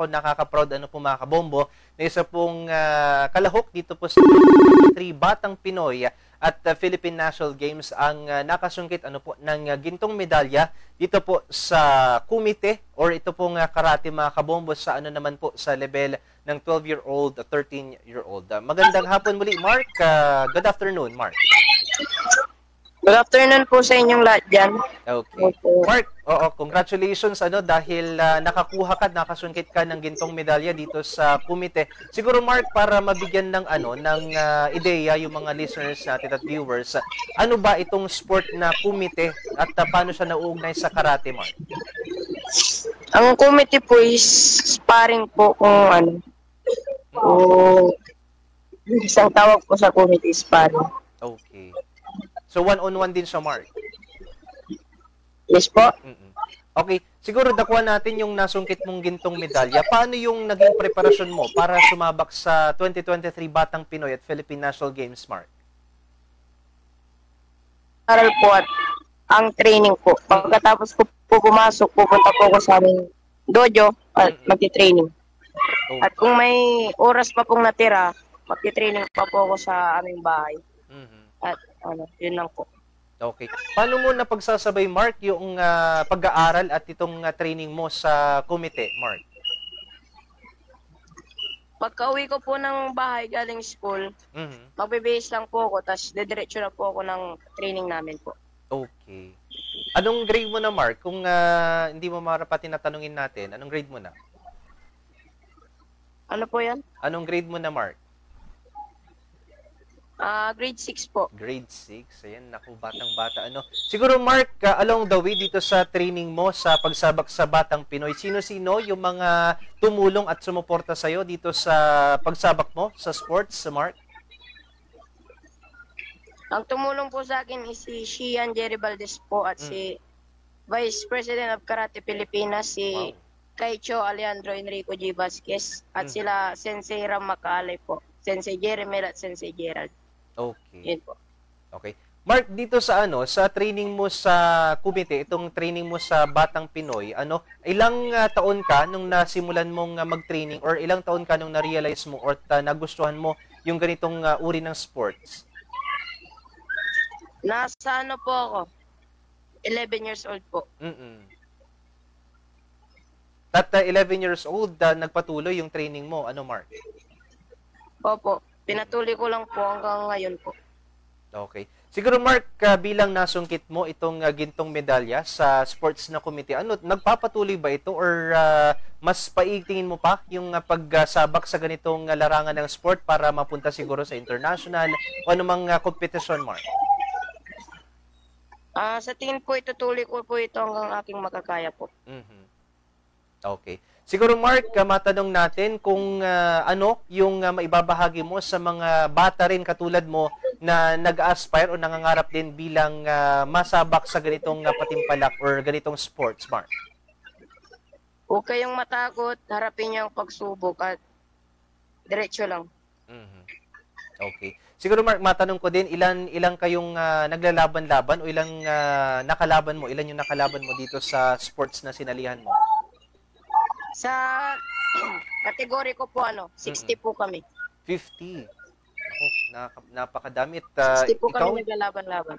Ako, nakaka-proud ano po mga kabombo na isa pong kalahok dito po sa 3 Batang Pinoy at Philippine National Games ang nakasungkit ano po ng gintong medalya dito po sa kumite or ito pong karate mga kabombo sa ano naman po sa level ng 12-year-old, 13-year-old. Magandang hapon muli, Mark. Good afternoon, Mark. Good afternoon po sa inyong lahat dyan. Okay. Mark, congratulations dahil nakakuha ka, nakasungkit ka ng gintong medalya dito sa kumite. Siguro Mark, para mabigyan ng ideya yung mga listeners natin at viewers, ano ba itong sport na kumite at paano siya nauugnay sa karate, Mark? Ang kumite po is sparring po kung isang tawag po sa kumite is sparring. Okay. So, one-on-one din siya, Mark? Yes po. Okay. Siguro dakuha natin yung nasungkit mong gintong medalya. Paano yung naging preparasyon mo para sumabak sa 2023 Batang Pinoy at Philippine National Games, Mark? Aral po at ang training po. Pagkatapos ko po pumasok, pupunta po ako sa aming dojo at magti-training. Okay. At kung may oras pa pong natira, magti-training pa po ako sa aming bahay. At yun lang po. Okay. Paano mo napagsasabay, Mark, yung pag-aaral at itong training mo sa kumite, Mark? Pagka-uwi ko po ng bahay galing school, magbe-base lang po ako, tapos dediretso na po ako ng training namin po. Okay. Anong grade mo na, Mark? Kung hindi mo marapat tinatanungin natin, anong grade mo na? Ano po yan? Anong grade mo na, Mark? Grade 6 po. Grade 6. Ayan, naku, batang-bata. Siguro, Mark, along the way dito sa training mo sa pagsabak sa Batang Pinoy, sino-sino yung mga tumulong at sumuporta sa'yo dito sa pagsabak mo sa sports, Mark? Ang tumulong po sa akin is si Shian Jerry Valdez po at si Vice President of Karate Pilipinas, si Kaicho Alejandro Enrico G. Vasquez at sila Sensei Ram Macalay po, Sensei Jeremy at Sensei Gerald. Okay. Yun po. Okay. Mark, dito sa sa training mo sa kumite, itong training mo sa Batang Pinoy, ilang taon ka nung nasimulan mong mag-training or ilang taon ka nung na-realize mo or nagustuhan mo yung ganitong uri ng sports? Nasa po ako? 11 years old po. At 11 years old, nagpatuloy yung training mo. Ano, Mark? Opo, pinatuloy ko lang po hanggang ngayon po. Okay. Siguro, Mark, bilang nasungkit mo itong gintong medalya sa sports na committee, ano, nagpapatuloy ba ito or mas paigtingin mo pa yung pagsabak sa ganitong larangan ng sport para mapunta siguro sa international o anumang kompetisyon, Mark? Sa tingin po, itutuloy ko po ito hanggang aking makakaya po. Mhm. Okay. Siguro, Mark, matanong natin kung ano yung maibabahagi mo sa mga bata rin katulad mo na nag-aspire o nangangarap din bilang masabak sa ganitong patimpalak or ganitong sports, Mark. Huwag kayong matakot, harapin niyo ang pagsubok at diretso lang. Mhm. Okay. Siguro, Mark, matanong ko din, ilang kayong naglalaban-laban o ilang nakalaban mo? Ilan yung nakalaban mo dito sa sports na sinalihan mo? Sa kategory ko po, 60 po kami. 50. Oh, napakadami. 60 po Ikaw, kami naglalaban-laban.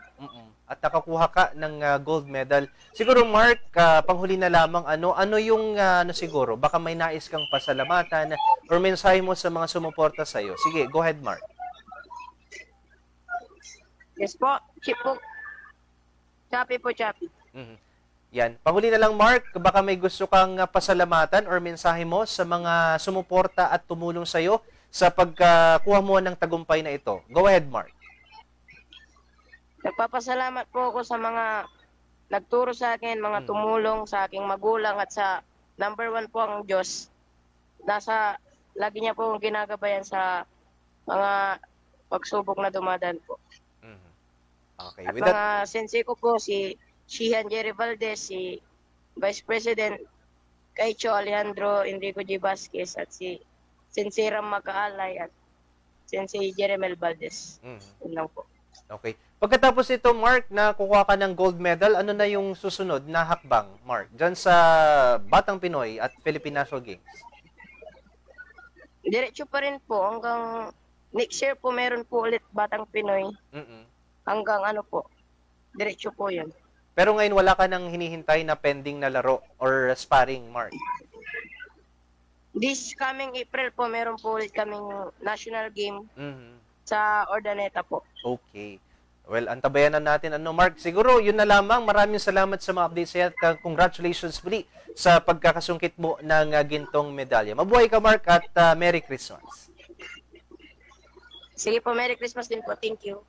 at nakakuha ka ng gold medal. Siguro, Mark, panghuli na lamang, ano yung, siguro, baka may nais kang pasalamatan or mensahe mo sa mga sumuporta sa'yo. Sige, go ahead, Mark. Yes po, chip po. Chappy po, chappy. Mhm. Yan. Panghuli na lang, Mark, baka may gusto kang pasalamatan or mensahe mo sa mga sumuporta at tumulong sa'yo sa pagkuha mo ng tagumpay na ito. Go ahead, Mark. Nagpapasalamat po ako sa mga nagturo sa akin, mga tumulong sa aking magulang at sa number 1 po ang Diyos. Lagi niya po ginagabayan sa mga pagsubok na dumadaan po. Okay. At With that, mga sensei ko po, si Shihan Jerry Valdez, si Vice President Kaicho Alejandro Enrico G. Vasquez, at si Sensei Ram Makaalay at Sensei Jeremel Valdez. Yun lang po. okay. Pagkatapos ito, Mark, na kukuha ka ng gold medal, ano na yung susunod na hakbang, Mark, dyan sa Batang Pinoy at Philippine National Games? Diretso pa rin po hanggang next year po meron po ulit Batang Pinoy. Hanggang diretso po yun. Pero ngayon wala ka nang hinihintay na pending na laro or sparring, Mark? This coming April po, meron po ulit kaming national game sa Ordaneta po. Okay. Well, antabayan na natin. Mark? Siguro, yun na lamang. Maraming salamat sa mga updates at congratulations muli sa pagkakasungkit mo ng gintong medalya. Mabuhay ka, Mark, at Merry Christmas. Sige po, Merry Christmas din po. Thank you.